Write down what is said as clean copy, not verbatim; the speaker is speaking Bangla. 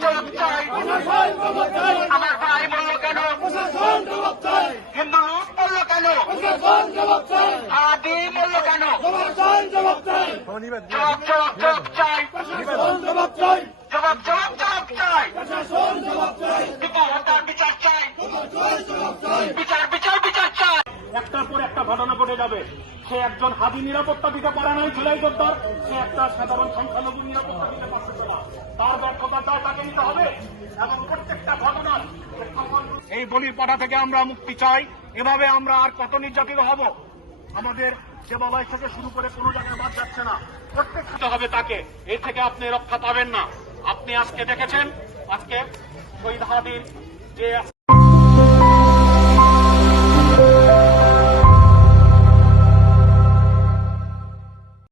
জবাব চাই। আমার ভাই মরল কেন? হিন্দু লুট মরল কেন? আদি মরল কেন? জবাব চাই। বিচার চাই। বিচার চাই। একটার পর একটা ঘটনা ঘটে যাবে। সে একজন হাদি নিরাপত্তা দিতে পারে নাই জুলাই যোদ্ধার, সে একটা সাধারণ সংখ্যালঘু নিরাপত্তা দিতে পারছে না। তার ব্যর্থতা দায় তাকে নিতে হবে এবং প্রত্যেকটা ঘটনার এই বলির পাঠা থেকে আমরা মুক্তি চাই। এভাবে আমরা আর কত নির্যাতিত হব? আমাদের দেবালয় থেকে শুরু করে কোনো জায়গায় বাদ যাচ্ছে না। প্রত্যেক হবে তাকে, এই থেকে আপনি রক্ষা পাবেন না। আপনি আজকে দেখেছেন, আজকে শহীদ হাদির যে